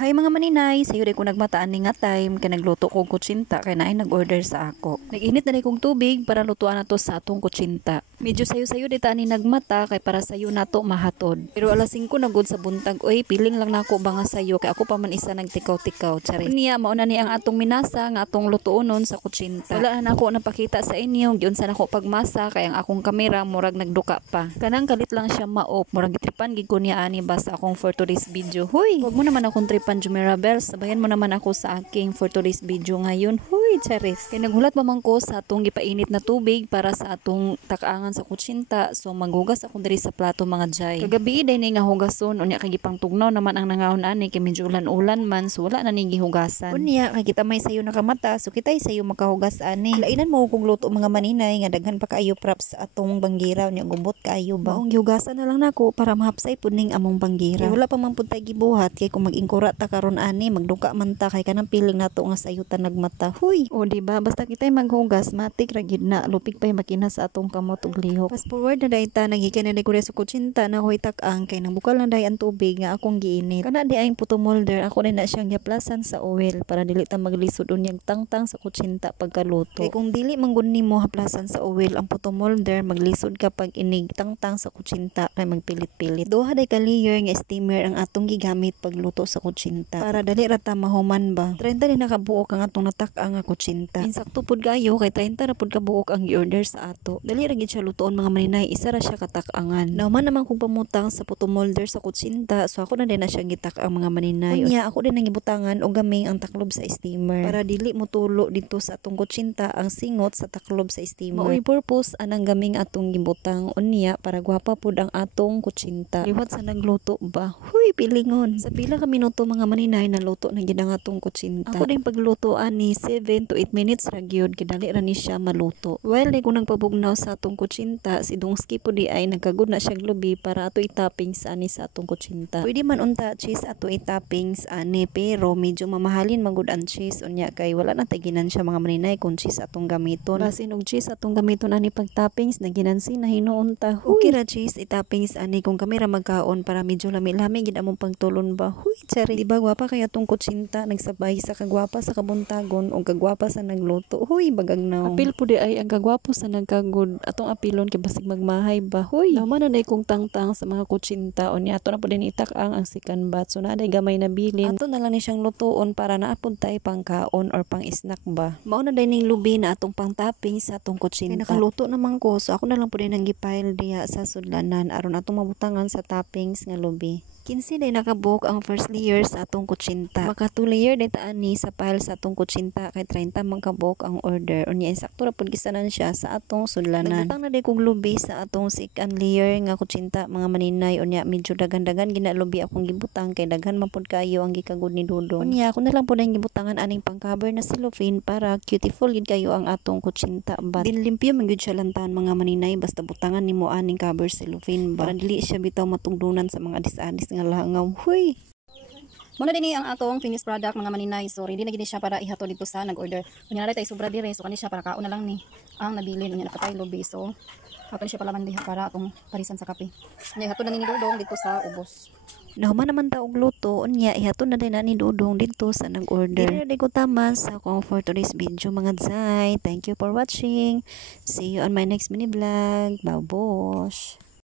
Hay mga maninay, sayo day ko nagmataan ni nga time kay nagluto kong kutsinta kay naay nag-order sa ako. Nag-init na day kong tubig para lutuan nato sa atong kutsinta. Medyo sayo-sayo day ta ni nagmata kay para sayo nato mahatod. Pero alas 5 na gud sa buntag, oy piling lang nako ba nga sayo kay ako pa man isa nagtikaw-tikaw. Charis. Niya mao na ni ang atong minasa nga atong lutuonon sa kutsinta. Wala na ako napakita sa inyo giun sa nako pagmasa kay ang akong kamera murag nagduka pa. Kanang kalit lang siya maop, murag gitripan gid ko niya ani basta akong for today's video. Hoy, wag mo naman akong tripan Jumirabel, sabayan mo naman ako sa aking for today's video ngayon. Huy, charis. Kaya naghulat pa man ko sa atong gipainit na tubig para sa atong takaangan sa kutsinta. So maghugas ako diri sa plato mga jay. Kagabi day ni nga hugason, unya kay gipang tugnaw naman ang nangaon ani kay medyo ulan-ulan man, so wala na ni gihugasan. Unya kay kita may sayo nakamata, so kitay sayo makahugas ani. Lainan mo kung luto mga maninay nga daghan pa kaayo props sa atong banggira unya gubot kaayo ba. Maong gihugasan na lang nako para mahapsay pud ning among banggira. Kay wala pa man pud tay gibuhat kay kung mag-ingkurat ta karon ani magduka man ta kay kanang piling nato nga sayutan nagmata. Huy, o di ba basta kitay maghugas matik ra gid na lupig pay makina sa atong kamot ug lihok. Fast forward na dayta nagikan na ko sa kutsinta na hoy tak-ang kay nang bukal na day ang tubig nga akong giinit. Kana di aing puto molder ako na siyang giaplasan sa oil para dili ta maglisod unyag tangtang sa kutsinta pagkaluto. Kay kung dili man gud nimo haplasan sa oil ang puto molder maglisod kapag inig tangtang sa kutsinta kay magpilit-pilit. Duha day ka layer nga steamer ang atong gigamit pagluto sa kutsinta para dali ra ta mahuman ba. 30 din nakabuok ang atong natak-ang nga kutsinta. Insakto pud kayo kay 30 ra pud kabuok ang gi-order sa ato. Dali ra gid siya lutoon mga maninay, isa ra siya katak-angan. Nauman naman kung pamutang sa puto molder sa kutsinta, so ako na din na siya gitak-ang mga maninay. Unya ako din nang gibutangan og gaming ang taklob sa steamer para dili motulo dito sa atong kutsinta ang singot sa taklob sa steamer. Mao'y purpose anang gaming atong gibutang unya para gwapa pud ang atong kutsinta. Liwat sa nagluto ba. Huy, pilingon. Sa pila ka minuto mga maninay naluto na gid ang atong kutsinta. Ako din pagluto ani 7 to 8 minutes ra gyud kidali ra ni siya maluto. While kung nagpabugnaw sa atong kutsinta, si Dungski po di ay nagkagud na siya lubi para ato i-toppings ani sa atong kutsinta. Pwede man unta cheese ato i-toppings ani pero medyo mamahalin magud ang cheese unya kay wala na taginan siya mga maninay kung cheese atong gamiton. Basin og cheese atong gamiton ani pag-toppings naginansi na hinuon ta. Okay ra cheese i-toppings ani kung kami ra magkaon para medyo lami-lami gid among pagtulon ba. Huy, tsari. Di ba gwapa kay atong kutsinta nagsabay sa kagwapa sa kabuntagon o kagwapa sa nagluto. Huy, bagagnaw. Apil po di ay ang kagwapo sa nagkagod atong apilon kay basig magmahay ba. Huy, naman na day kong tangtang sa mga kutsinta o ni ato na po din itak-ang sikan bat. So na day gamay na bilin. Ato na lang ni siyang lutuon para naapod tay pangkaon or pang snack ba. Mao na day ning lubi na atong pang topping sa atong kutsinta. Kaya nakaluto naman ko so ako na lang po din ang gipile diya sa sudlanan aron atong mabutangan sa toppings nga lubi. 15 day nakabook ang first layer sa atong kutsinta. Maka 2 layer day taan ni sa pile sa atong kutsinta kay 30 man kabook ang order. Unya insakto ra pud gisanan siya sa atong sudlanan. Nagbutang na day kog lubi sa atong second layer nga kutsinta mga maninay unya medyo dagan-dagan gina lubi akong gibutang kay daghan man pud kayo ang gikagud ni Dudong. Unya ako na lang pud ang gibutangan aning pang-cover na cellophane para beautiful gid kayo ang atong kutsinta. But dinlimpyo man gyud siya lantahan mga maninay basta butangan nimo aning cover cellophane para dili siya bitaw matungdunan sa mga adis-adis nga langaw. Huy. Muna din ang atong finished product mga maninay. So ready na gid siya para ihato dito sa nag-order. Kunya na tay sobra dire so kani siya para kaon na lang ni ang nabilin unya napatay lobi. So ako siya pala man diha para atong parisan sa kape. Nya ihato na ni Dudong dito sa ubos. Nahuman naman ta og luto unya ihato na din ni Dudong dito sa nag-order. Dili ko taman sa akong for today's video mga zay. Thank you for watching. See you on my next mini vlog. Babosh.